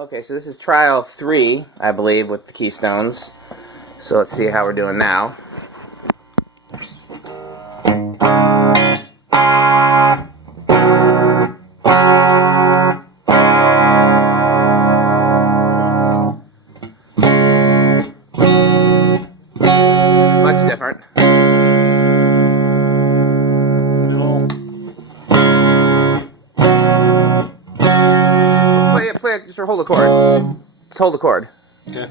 Okay, so this is trial 3, I believe, with the Keystones. So let's see how we're doing now. Much different. Middle. Play it, just hold the chord. Just hold the chord. Yeah.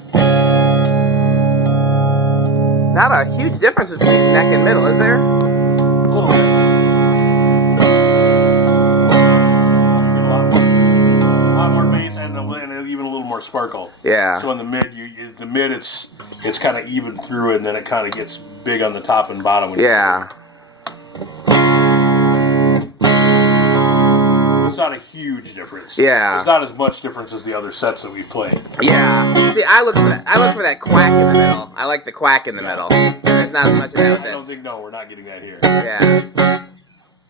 Not a huge difference between neck and middle, is there? A little bit. You get a lot more bass and even a little more sparkle. Yeah. So in the mid, it's kind of even through, and then it kind of gets big on the top and bottom. Yeah. It's not a huge difference. Yeah. It's not as much difference as the other sets that we've played. Yeah. See, I look for that. I look for that quack in the middle. I like the quack in the middle. And there's not as much of that with this. I don't think we're not getting that here. Yeah.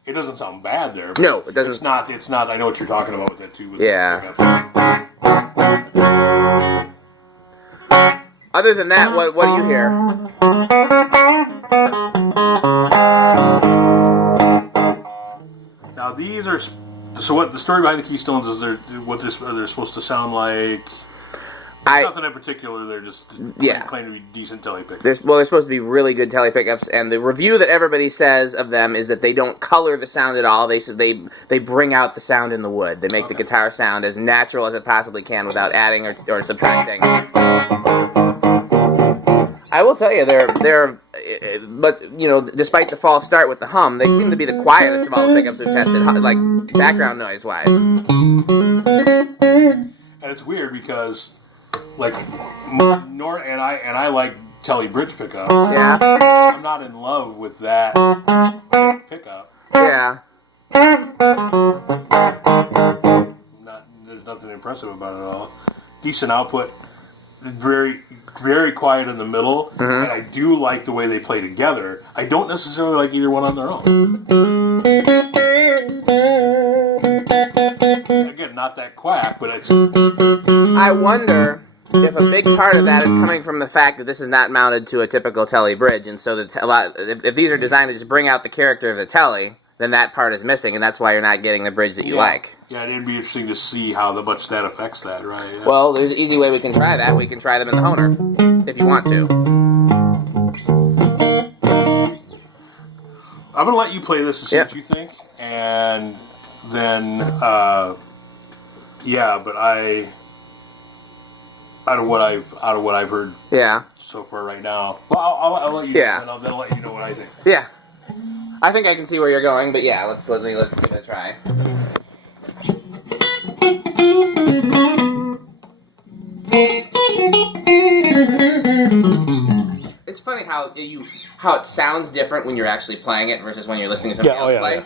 It doesn't sound bad there. No, it doesn't. It's not. I know what you're talking about with that too. With yeah. Other than that, what do you hear? Now these are. So what the story behind the Keystones is? They're supposed to sound like. Nothing in particular. They're just claim to be decent Tele pickups. They're supposed to be really good Tele pickups, and the review that everybody says of them is that they don't color the sound at all. They bring out the sound in the wood. They make the guitar sound as natural as it possibly can without adding or subtracting. I will tell you, but you know, despite the false start with the hum, they seem to be the quietest of all the pickups we've tested, like background noise wise. And it's weird because. Like, I like Tele bridge pickup. Yeah. I'm not in love with that pickup. Yeah. There's nothing impressive about it at all. Decent output. Very, very quiet in the middle. Mm-hmm. And I do like the way they play together. I don't necessarily like either one on their own. Again, not that quack, but it's... I wonder if a big part of that is coming from the fact that this is not mounted to a typical Tele bridge, and so if these are designed to just bring out the character of the Tele, then that part is missing, and that's why you're not getting the bridge that you like. Yeah, it'd be interesting to see how much that affects that, right? Yeah. Well, there's an easy way we can try that. We can try them in the Hohner, if you want to. I'm going to let you play this and see what you think, and then, but out of what I've heard so far right now, well, I'll let you know, and then I'll let you know what I think. Yeah. I think I can see where you're going, but yeah, let's give it a try. It's funny how it sounds different when you're actually playing it versus when you're listening to somebody else play. Yeah.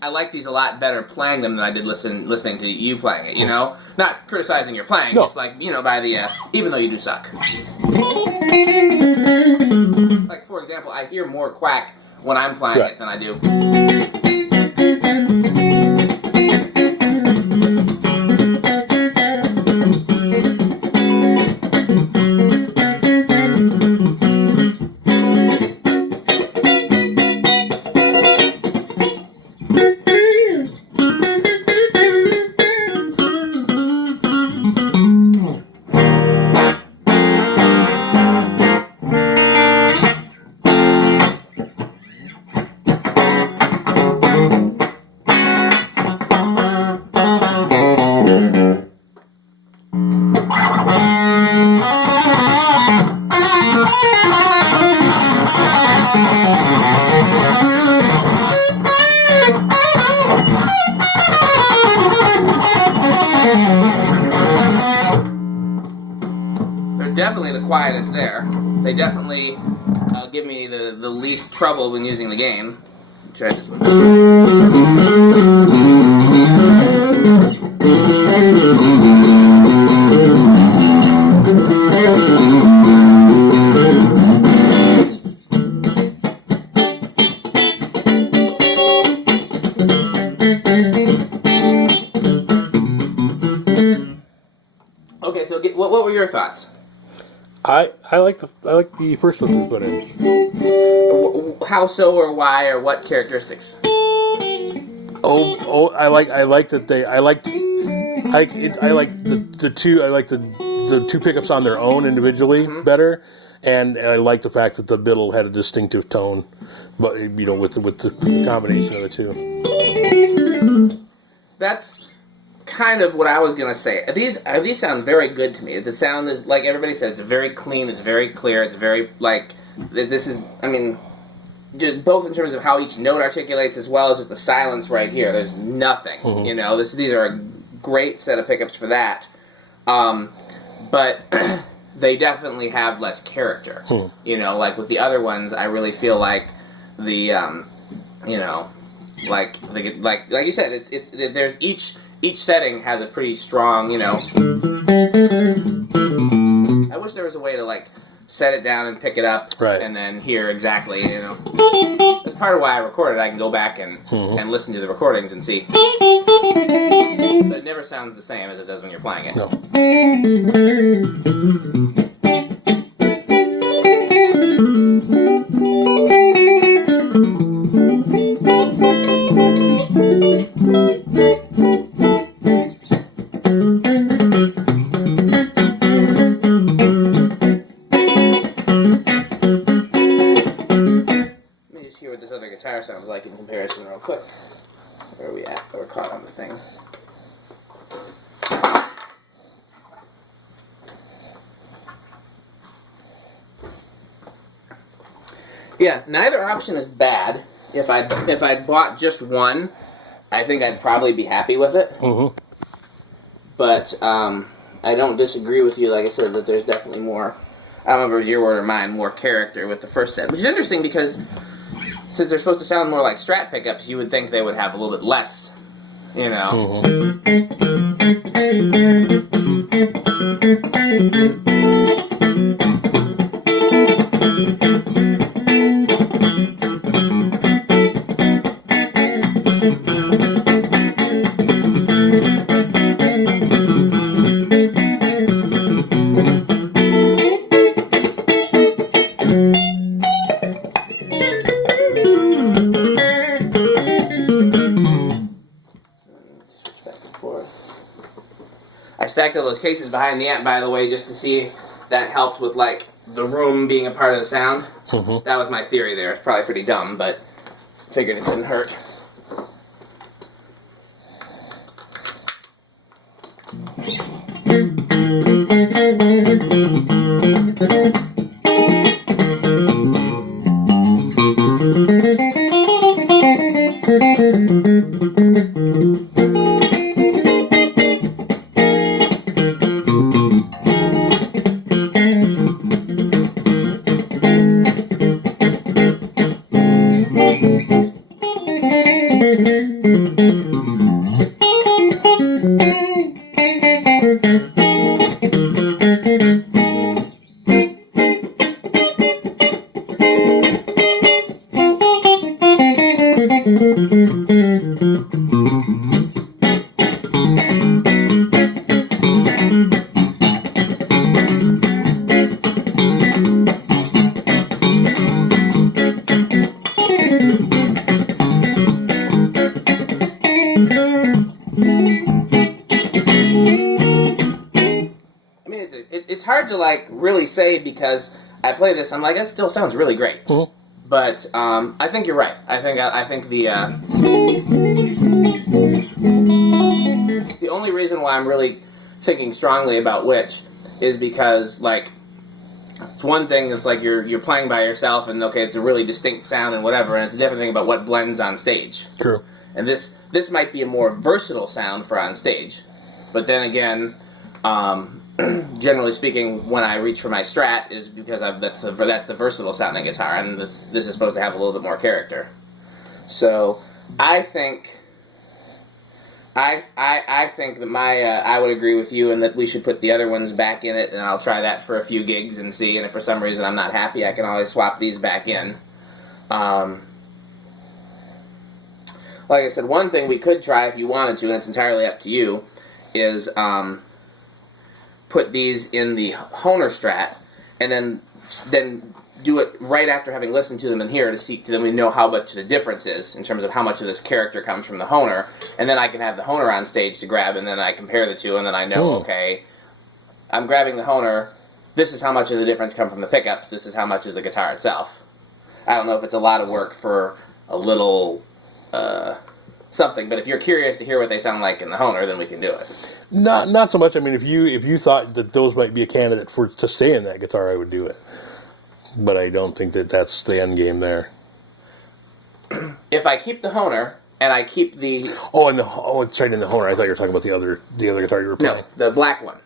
I like these a lot better playing them than I did listening to you playing it, you know? Not criticizing your playing, just like, you know, by the, even though you do suck. Like, for example, I hear more quack when I'm playing it than I do. Definitely the quietest there. They definitely give me the least trouble when using the game. Try this one. what were your thoughts? I like the first one we put in. How so, or why, or what characteristics? I like that they I like the two pickups on their own individually better, and I like the fact that the middle had a distinctive tone, but with the combination of the two. That's kind of what I was gonna say. These sound very good to me. The sound is, like everybody said, it's very clean, it's very clear, it's very this is, I mean, just both in terms of how each note articulates as well as just the silence right here. There's nothing, these are a great set of pickups for that. But they definitely have less character. Like with the other ones, I really feel like the like you said, it's there's each setting has a pretty strong, I wish there was a way to set it down and pick it up, right, and then hear exactly, That's part of why I recorded. I can go back and listen to the recordings and see. But it never sounds the same as it does when you're playing it. No. Guitar sounds like in comparison real quick. Where are we at? We're caught on the thing. Yeah, neither option is bad. If I'd bought just one, I think I'd probably be happy with it. But I don't disagree with you, like I said, that there's definitely more, I don't know if it was your word or mine, more character with the first set. Which is interesting because since they're supposed to sound more like Strat pickups, you would think they would have a little bit less, I stacked all those cases behind the amp, by the way, just to see if that helped with, the room being a part of the sound. That was my theory there. It's probably pretty dumb, but figured it couldn't hurt. It's hard to really say because I play this. I'm like, that still sounds really great. But I think you're right. I think the only reason why I'm really thinking strongly about which is because it's one thing that's you're playing by yourself and okay, it's a really distinct sound and whatever, and it's a different thing about what blends on stage. True. And this might be a more versatile sound for on stage, but then again. Generally speaking, when I reach for my Strat is because that's the versatile sounding guitar, and this is supposed to have a little bit more character. So I think I think that I would agree with you, and that we should put the other ones back in it, and I'll try that for a few gigs and see. And if for some reason I'm not happy, I can always swap these back in. Like I said, one thing we could try if you wanted to, and it's entirely up to you, is put these in the Hohner Strat, and then do it right after having listened to them in here to see, then we know how much the difference is in terms of how much of this character comes from the Hohner, and then I can have the Hohner on stage to grab, and then I compare the two, and then I know, okay, I'm grabbing the Hohner, this is how much of the difference come from the pickups, this is how much is the guitar itself. I don't know if it's a lot of work for a little something, but if you're curious to hear what they sound like in the Hohner, then we can do it. Not so much. I mean, if you thought that those might be a candidate to stay in that guitar, I would do it. But I don't think that that's the end game there. If I keep the Hohner and I keep the it's right in the Hohner. I thought you were talking about the other guitar you were playing. No, the black one.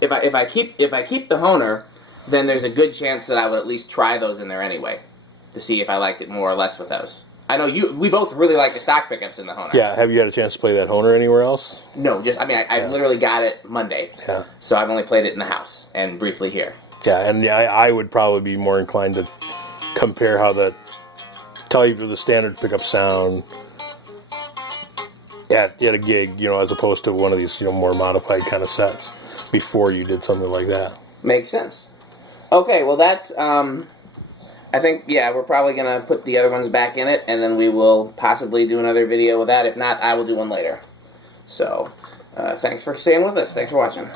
If I keep the Hohner, then there's a good chance that I would at least try those in there anyway to see if I liked it more or less with those. I know we both really like the stock pickups in the Hohner. Yeah, have you had a chance to play that Hohner anywhere else? No, I literally got it Monday. Yeah. So I've only played it in the house and briefly here. Yeah, and I would probably be more inclined to compare how the Tele with the standard pickup sound at a gig, as opposed to one of these, more modified kind of sets before you did something like that. Makes sense. Okay, well that's, I think, we're probably going to put the other ones back in it, and then we will possibly do another video with that. If not, I will do one later. So, thanks for staying with us. Thanks for watching.